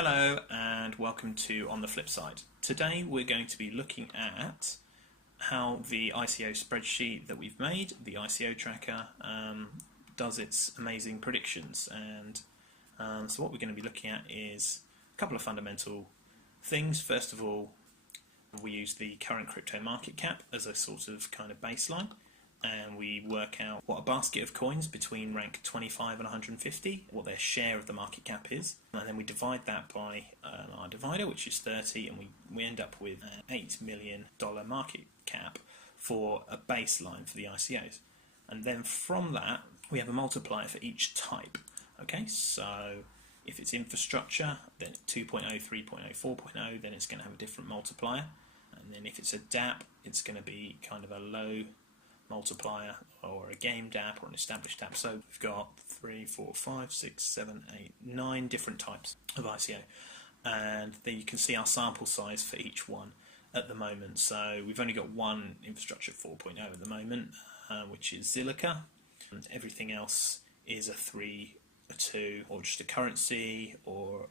Hello and welcome to On the Flip Side. Today we're going to be looking at how the ICO spreadsheet that we've made, the ICO Tracker, does its amazing predictions. And so what we're going to be looking at is a couple of fundamental things. First of all, we use the current crypto market cap as a sort of kind of baseline, and we work out what a basket of coins between rank 25 and 150, what their share of the market cap is, and then we divide that by our divider, which is 30, and we end up with an $8 million market cap for a baseline for the ICOs. And then from that, we have a multiplier for each type. Okay, so if it's infrastructure, then 2.0, 3.0, 4.0, then it's going to have a different multiplier. And then if it's a DApp, it's going to be kind of a low multiplier, or a game DApp, or an established DApp. So we've got 3, 4, 5, 6, 7, 8, 9 different types of ICO, and there you can see our sample size for each one at the moment. So we've only got one infrastructure 4.0 at the moment, which is Zilliqa, and everything else is a 3, a 2, or just a currency, or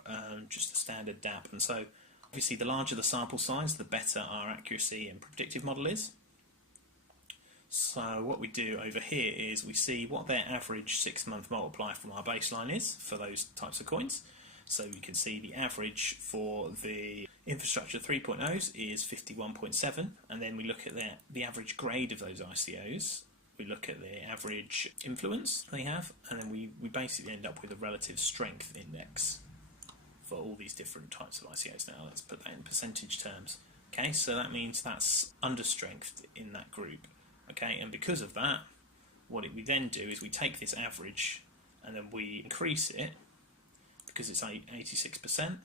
just a standard DApp. And so obviously the larger the sample size, the better our accuracy and predictive model is. So what we do over here is we see what their average 6-month multiplier from our baseline is for those types of coins. So you can see the average for the infrastructure 3.0s is 51.7, and then we look at the average grade of those ICOs. We look at the average influence they have, and then we basically end up with a relative strength index for all these different types of ICOs. Now let's put that in percentage terms. Okay, so that means that's under-strength in that group. Okay, and because of that, what we then do is we take this average and then we increase it because it's 86%.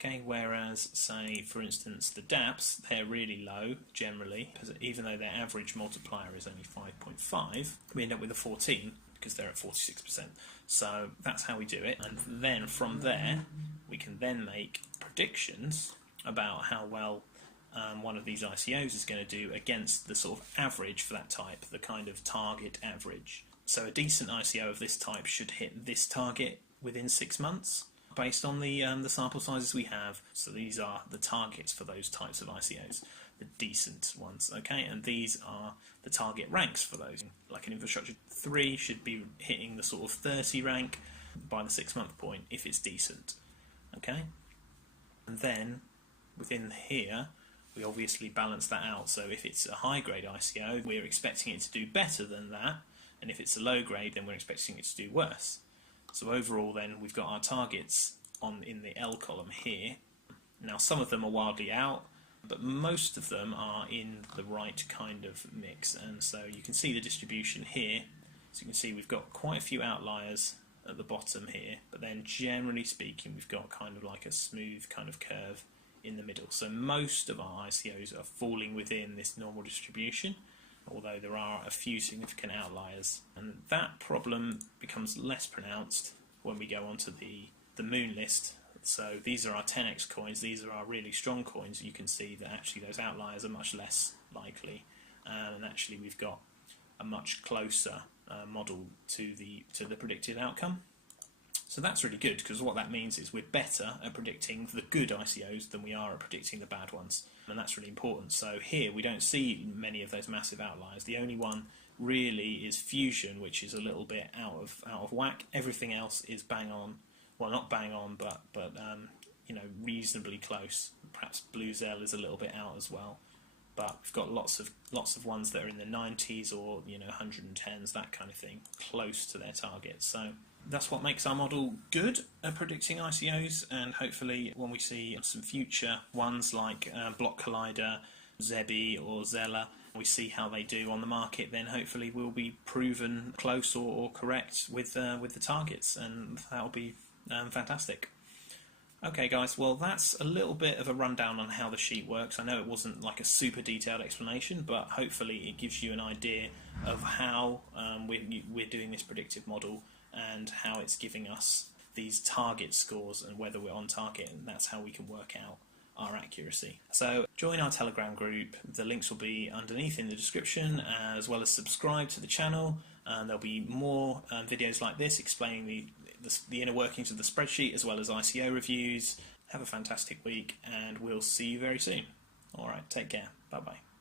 Okay, whereas, say, for instance, the DApps, they're really low generally, because even though their average multiplier is only 5.5, we end up with a 14 because they're at 46%. So that's how we do it, and then from there we can then make predictions about how well one of these ICOs is going to do against the sort of average for that type, the kind of target average. So a decent ICO of this type should hit this target within 6 months based on the sample sizes we have. So these are the targets for those types of ICOs, the decent ones. Okay, and these are the target ranks for those. Like an infrastructure 3 should be hitting the sort of 30 rank by the 6-month point if it's decent. Okay, and then within here we obviously balance that out. So if it's a high grade ICO, we're expecting it to do better than that, and if it's a low grade, then we're expecting it to do worse. So overall then we've got our targets in the L column here. Now some of them are wildly out, but most of them are in the right kind of mix, and so you can see the distribution here. So you can see we've got quite a few outliers at the bottom here, but then generally speaking we've got kind of like a smooth kind of curve in the middle. So most of our ICOs are falling within this normal distribution, although there are a few significant outliers, and that problem becomes less pronounced when we go onto the moon list. So these are our 10x coins, these are our really strong coins. You can see that actually those outliers are much less likely, and actually we've got a much closer model to the predicted outcome. So that's really good, because what that means is we're better at predicting the good ICOs than we are at predicting the bad ones, and that's really important. So here we don't see many of those massive outliers. The only one really is Fusion, which is a little bit out of whack. Everything else is bang on. Well, not bang on, but you know, reasonably close. Perhaps Blue Zell is a little bit out as well. But we've got lots of ones that are in the 90s or 110s, that kind of thing, close to their targets. So that's what makes our model good at predicting ICOs, and hopefully when we see some future ones like Block Collider, Zebi or Zella, we see how they do on the market, then hopefully we'll be proven close or correct with the targets, and that'll be fantastic. Okay guys, well that's a little bit of a rundown on how the sheet works. I know it wasn't like a super detailed explanation, but hopefully it gives you an idea of how we're doing this predictive model and how it's giving us these target scores and whether we're on target, and that's how we can work out our accuracy. So join our Telegram group, the links will be underneath in the description, as well as subscribe to the channel, and there'll be more videos like this explaining the inner workings of the spreadsheet as well as ICO reviews. Have a fantastic week, and we'll see you very soon. All right, take care. Bye bye.